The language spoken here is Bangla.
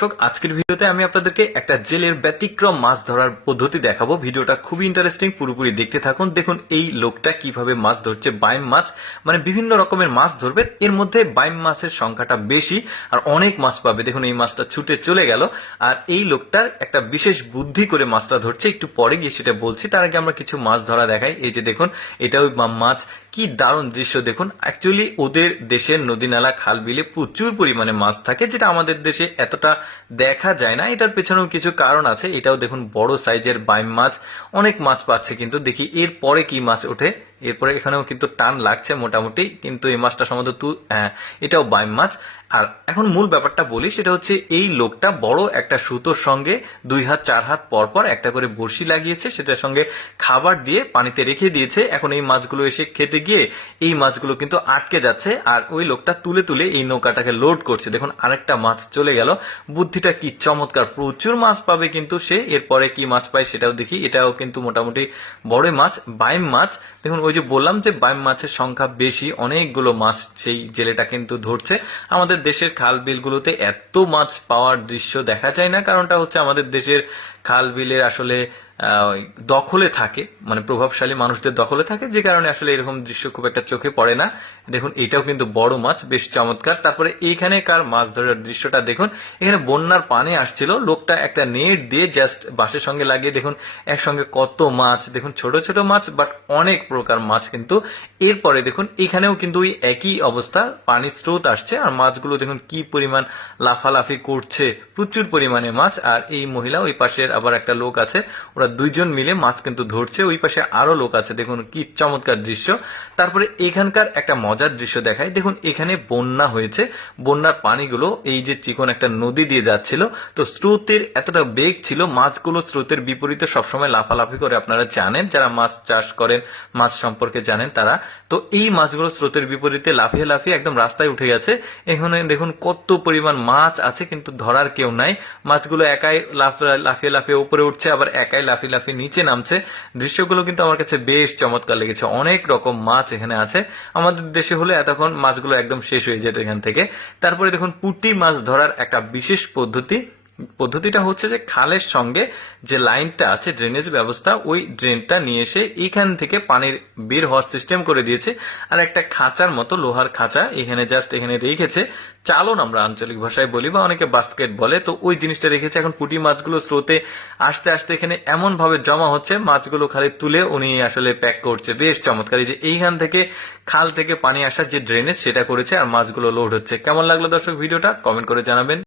দর্শক, আজকের ভিডিওতে আমি আপনাদেরকে একটা জেলের ব্যতিক্রম মাছ ধরার পদ্ধতি দেখাবো। ভিডিওটা খুবই ইন্টারেস্টিং, পুরোপুরি দেখতে থাকুন। দেখুন এই লোকটা কিভাবে মাছ ধরছে। বাইম মাছ মানে বিভিন্ন রকমের মাছ ধরবে, এর মধ্যে বাইম মাছের সংখ্যাটা বেশি আর অনেক মাছ পাবে। দেখুন এই মাছটা ছুটে চলে গেল, আর এই লোকটার একটা বিশেষ বুদ্ধি করে মাছটা ধরছে, একটু পরে গিয়ে সেটা বলছি। তার আগে আমরা কিছু মাছ ধরা দেখাই। এই যে দেখুন, এটা ওই মাছ, কি দারুণ দৃশ্য দেখুন। অ্যাকচুয়ালি ওদের দেশের নদী নালা খাল বিলে প্রচুর পরিমাণে মাছ থাকে, যেটা আমাদের দেশে এতটা দেখা যায় না। এটার পেছনেও কিছু কারণ আছে। এটাও দেখুন বড় সাইজের বাইম মাছ, অনেক মাছ পাচ্ছে। কিন্তু দেখি এর পরে কি মাছ ওঠে। এরপরে এখানেও কিন্তু টান লাগছে মোটামুটি, কিন্তু এই মাছটা সম্ভবত এটাও বাইম মাছ। আর এখন মূল ব্যাপারটা বলি, সেটা হচ্ছে এই লোকটা বড় একটা সুতোর সঙ্গে 2 হাত 4 হাত পর পর একটা করে বড়শি লাগিয়েছে, সেটার সঙ্গে খাবার দিয়ে পানিতে রেখে দিয়েছে। এখন এই মাছগুলো এসে খেতে গিয়ে এই মাছগুলো কিন্তু আটকে যাচ্ছে, আর ওই লোকটা তুলে তুলে এই নৌকাটাকে লোড করছে। দেখুন আরেকটা মাছ চলে গেল। বুদ্ধিটা কি চমৎকার, প্রচুর মাছ পাবে কিন্তু সে। এরপরে কি মাছ পায় সেটাও দেখি। এটাও কিন্তু মোটামুটি বড় মাছ, বাইম মাছ। দেখুন ওই যে বললাম যে বাইম মাছের সংখ্যা বেশি, অনেকগুলো মাছ সেই জেলেটা কিন্তু ধরছে। আমাদের দেশের খাল বিলগুলোতে এত মাছ পাওয়ার দৃশ্য দেখা যায় না। কারণটা হচ্ছে আমাদের দেশের খাল বিলের আসলে দখলে থাকে, মানে প্রভাবশালী মানুষদের দখলে থাকে, যে কারণে আসলে এরকম দৃশ্য খুব একটা চোখে পড়ে না। দেখুন এটাও কিন্তু বড় মাছ, বেশ চমৎকার। তারপরে এইখানেকার মাছ ধরার দৃশ্যটা দেখুন। এখানে বন্যার পানি আসছিল, লোকটা একটা নেট দিয়ে জাস্ট বাঁশের সঙ্গে লাগিয়ে দেখুন একসঙ্গে কত মাছ। দেখুন ছোট ছোট মাছ, বাট অনেক প্রকার মাছ কিন্তু। এরপরে দেখুন এখানেও কিন্তু ওই একই অবস্থা, পানির স্রোত আসছে আর মাছগুলো দেখুন কি পরিমাণ লাফালাফি করছে, প্রচুর পরিমাণে মাছ। আর এই মহিলা, ওই পাশের আবার একটা লোক আছে, ওরা দুইজন মিলে মাছ কিন্তু ধরছে। ওই পাশে আরো লোক আছে, দেখুন কি চমৎকার দৃশ্য। তারপরে এখানকার একটা মজার দৃশ্য দেখায়। দেখুন এখানে বন্যা হয়েছে, বন্যার পানিগুলো এই যে চিকন একটা নদী দিয়ে যাচ্ছিল, তো স্রোতের এতটা বেগ ছিল, মাছগুলো স্রোতের বিপরীতে সবসময় লাফালাফি করে। আপনারা জানেন, যারা মাছ চাষ করেন, মাছ সম্পর্কে জানেন তারা। তো এই মাছগুলো স্রোতের বিপরীতে লাফিয়ে লাফিয়ে একদম রাস্তায় উঠে গেছে। এখানে দেখুন কত পরিমাণ মাছ আছে, কিন্তু ধরার কেউ নাই। মাছগুলো একাই লাফিয়ে লাফিয়ে উপরে উঠছে, আবার একাই লাফিয়ে লাফিয়ে নিচে নামছে। দৃশ্যগুলো কিন্তু আমার কাছে বেশ চমৎকার লেগেছে। অনেক রকম মাছ এখানে আছে। আমাদের দেশে হলে এতক্ষণ মাছগুলো একদম শেষ হয়ে যেত এখান থেকে। তারপরে দেখুন পুঁটি মাছ ধরার একটা বিশেষ পদ্ধতিটা হচ্ছে যে খালের সঙ্গে যে লাইনটা আছে, ড্রেনেজ ব্যবস্থা, ওই ড্রেনটা নিয়ে এসে এখান থেকে পানির বের হওয়ার সিস্টেম করে দিয়েছে। আর একটা খাঁচার মতো, লোহার খাঁচা এখানে জাস্ট এখানে রেখেছে, চালন আমরা আঞ্চলিক ভাষায় বলি, বা অনেকে বাস্কেট বলে। তো ওই জিনিসটা রেখেছে। এখন পুঁটি মাছগুলো স্রোতে আস্তে আস্তে এখানে এমন ভাবে জমা হচ্ছে, মাছগুলো খালি তুলে উনি আসলে প্যাক করছে। বেশ চমৎকার। এই যে এইখান থেকে খাল থেকে পানি আসার যে ড্রেনেজ, সেটা করেছে, আর মাছগুলো লোড হচ্ছে। কেমন লাগলো দর্শক ভিডিওটা, কমেন্ট করে জানাবেন।